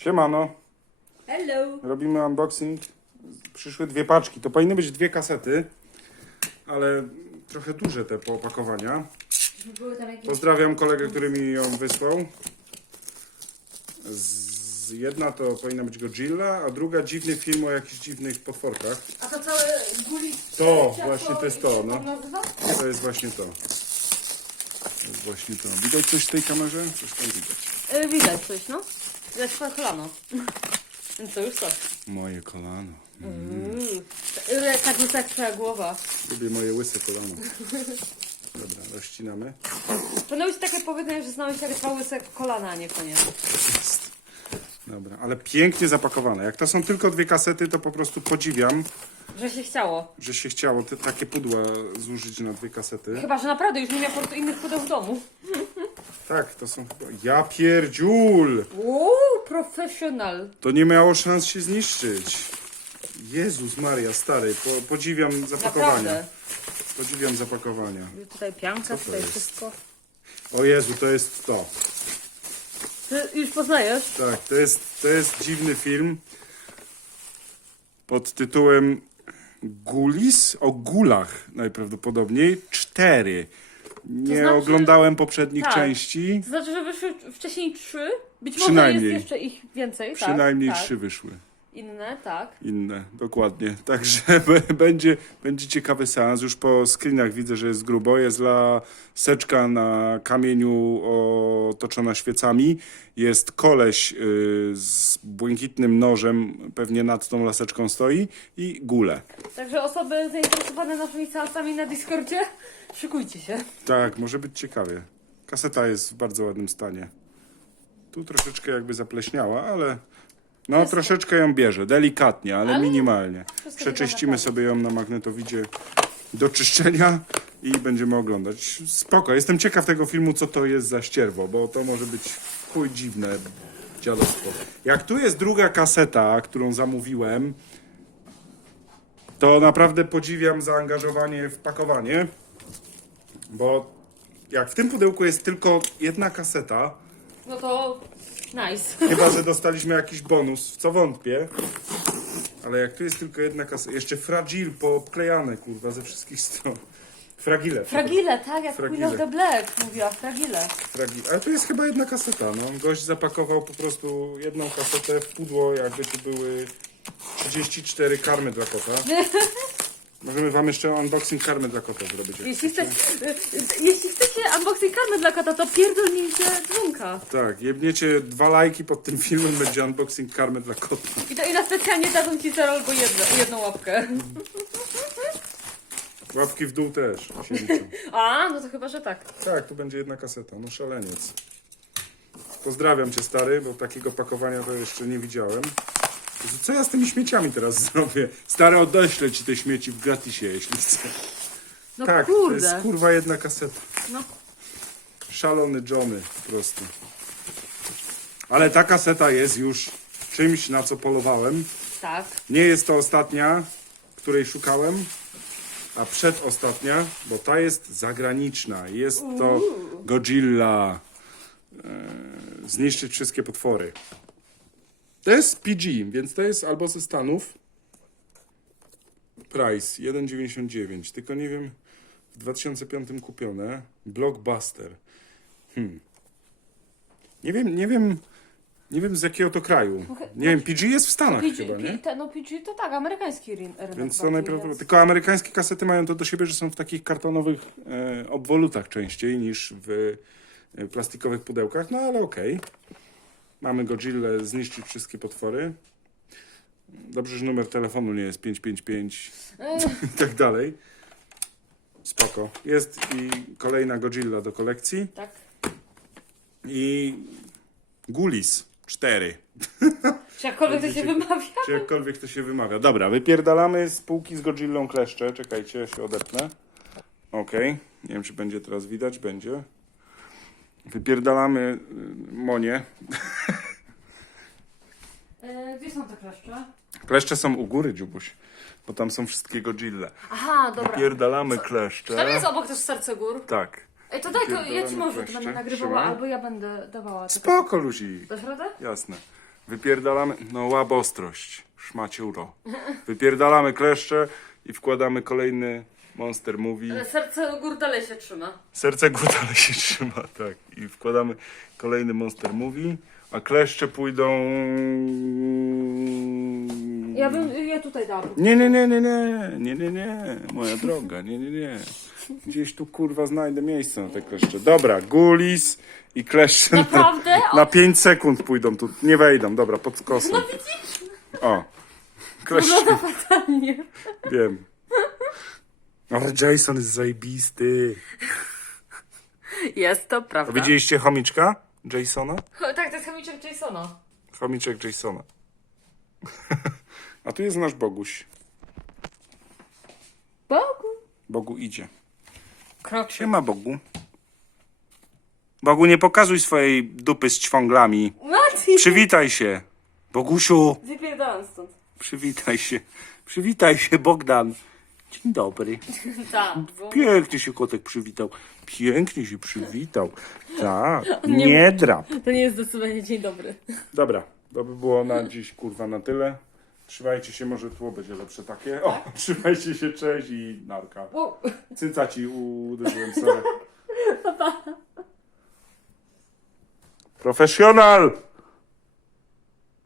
Siemano, Hello. robimy unboxing. Przyszły dwie paczki. To powinny być dwie kasety, ale trochę duże te poopakowania. Pozdrawiam kolegę, który mi ją wysłał. Z jedna to powinna być Godzilla, a druga dziwny film o jakichś dziwnych potworkach. A to całe guli... To, właśnie to jest to, no. to nazywa? To jest właśnie to. To jest właśnie to. Widać coś w tej kamerze? Coś tam widać. E, widać coś, no. Widać twoje kolano. Więc to już coś. Moje kolano. Yy. Tak łysa jak twoja głowa. Lubię moje łyse kolano. Dobra, rozcinamy. Powinno być takie powiedzenie, że znałeś jak dwa łyse kolana, a nie konie. Jest. Dobra, ale pięknie zapakowane. Jak to są tylko dwie kasety, to po prostu podziwiam, Że się chciało. że się chciało te, takie pudła zużyć na dwie kasety. Chyba, że naprawdę już nie miał po prostu innych pudeł w domu. Tak, to są chyba... Ja pierdziul! Uuu, professional. To nie miało szans się zniszczyć. Jezus Maria, stary, po, podziwiam zapakowania. Naprawdę. Podziwiam zapakowania. Tutaj pianka, to tutaj jest? wszystko. O Jezu, to jest to. Ty już poznajesz? Tak, to jest, to jest dziwny film pod tytułem Gulis o gulach najprawdopodobniej. Cztery. Nie znaczy- oglądałem poprzednich Tak. części. To znaczy, że wyszły wcześniej trzy? Być może Przynajmniej. jest jeszcze ich więcej, Przynajmniej tak? trzy wyszły. Inne, tak. Inne, dokładnie. Także będzie, będzie ciekawy seans. Już po screenach widzę, że jest grubo. Jest laseczka na kamieniu otoczona świecami. Jest koleś y, z błękitnym nożem, pewnie nad tą laseczką stoi i gule. Także osoby zainteresowane naszymi seansami na Discordzie, szykujcie się. Tak, może być ciekawie. Kaseta jest w bardzo ładnym stanie. Tu troszeczkę jakby zapleśniała, ale no Jest- troszeczkę ją bierze, delikatnie, ale, Ale minimalnie. wszystko Przeczyścimy wygląda sobie ją na magnetowidzie do czyszczenia i będziemy oglądać. Spoko, jestem ciekaw tego filmu, co to jest za ścierwo, bo to może być chuj dziwne dziadostwo. Jak tu jest druga kaseta, którą zamówiłem, to naprawdę podziwiam zaangażowanie w pakowanie, bo jak w tym pudełku jest tylko jedna kaseta, No to nice. chyba że dostaliśmy jakiś bonus, w co wątpię, ale jak tu jest tylko jedna kaseta, jeszcze fragil poobklejane, kurwa, ze wszystkich stron. Fragile. Fragile, tak? Jak Fragile. Queen of the Black mówiła, fragile. Fragi... Ale to jest chyba jedna kaseta, no. Gość zapakował po prostu jedną kasetę w pudło, jakby tu były 34 karmy dla kota. Możemy wam jeszcze unboxing karmy dla kota zrobić. jak Jeśli, chcecie. chce, jeśli chcecie unboxing karmy dla kota, to pierdolnijcie dzwonka. Tak, jebniecie dwa lajki pod tym filmem, będzie unboxing karmy dla kota. I, to, i na specjalnie dadzą ci zero albo jedno, jedną łapkę. Łapki w dół też się liczą. A, no to chyba, że tak. Tak, tu będzie jedna kaseta, no szaleniec. Pozdrawiam cię stary, bo takiego pakowania to jeszcze nie widziałem. Co ja z tymi śmieciami teraz zrobię? Stary, odeślę ci te śmieci w gratisie, jeśli chcesz. No tak, to kurde. jest kurwa jedna kaseta. No. Szalony Johnny po prostu. Ale ta kaseta jest już czymś, na co polowałem. Tak. Nie jest to ostatnia, której szukałem, a przedostatnia, bo ta jest zagraniczna. Jest to Godzilla. E, zniszczyć wszystkie potwory. To jest PG, więc to jest albo ze Stanów. Price 1,99. Tylko nie wiem, w 2005 kupione. Blockbuster. Hmm. Nie wiem, nie wiem, nie wiem z jakiego to kraju. Nie wiem, PG jest w Stanach PG, chyba, nie? P, no PG to tak, amerykański ryn- rynek. Więc to bardziej, najprawdopodobniej. więc- Tylko amerykańskie kasety mają to do siebie, że są w takich kartonowych e, obwolutach częściej niż w e, plastikowych pudełkach, no ale okej. Mamy Godzilla zniszczyć wszystkie potwory. Dobrze, że numer telefonu nie jest 555 Ech, i tak dalej. Spoko. Jest i kolejna Godzilla do kolekcji. tak. I Gulis 4. Czy jakkolwiek to się wymawia? Czy jakkolwiek to się wymawia. Dobra, wypierdalamy z półki z Godzillą kleszcze. Czekajcie, ja się odepnę. Okej, nie wiem czy będzie teraz widać, będzie. Wypierdalamy y, Monie. E, gdzie są te kleszcze? Kleszcze są u góry, Dziubuś, bo tam są wszystkie Godzilla. Aha, dobra. Wypierdalamy Tam kleszcze. jest obok też serce gór. Tak. Ej, to daj, to ja ci może to kleszcze. będę nagrywała, Trzymaj. albo ja będę dawała. To Spoko, Luzi. Dasz radę? Jasne. Wypierdalamy, no łabostrość, szmaciuro. Wypierdalamy kleszcze i wkładamy kolejny Monster Movie. Ale serce dalej się trzyma. Serce gór dalej się trzyma, tak. I wkładamy kolejny Monster Movie, a kleszcze pójdą... Ja bym je tutaj dała. Nie, nie, nie, nie, nie, nie, nie, nie, moja droga, nie, nie, nie. Gdzieś tu kurwa znajdę miejsce na te kleszcze. Dobra, gulis i kleszcze na, Naprawdę? na 5 sekund pójdą tu. Nie wejdą, dobra, pod skosem. No widzisz? O, kleszcze, Wygląda fatalnie. wiem. Ale Jason jest zajebisty. Jest to A prawda. widzieliście chomiczka Jasona? Cho- Tak, to jest chemiczek Jasona. Chomiczek Jasona. A tu jest nasz Boguś. Bogu. Bogu idzie. Krok się. Siema Bogu. Bogu, nie pokazuj swojej dupy z ćwąglami. Mati! Przywitaj się. Bogusiu, Wypierdalam stąd. przywitaj się. Przywitaj się, Bogdan. Dzień dobry. Tak. Pięknie się kotek przywitał. Pięknie się przywitał. Tak, nie drap. To nie jest zdecydowanie dzień dobry. Dobra, to by było na dziś kurwa na tyle. Trzymajcie się, może tło będzie lepsze takie. O, trzymajcie się, cześć i narka. Cyca ci uderzyłem, sorry. Profesjonal!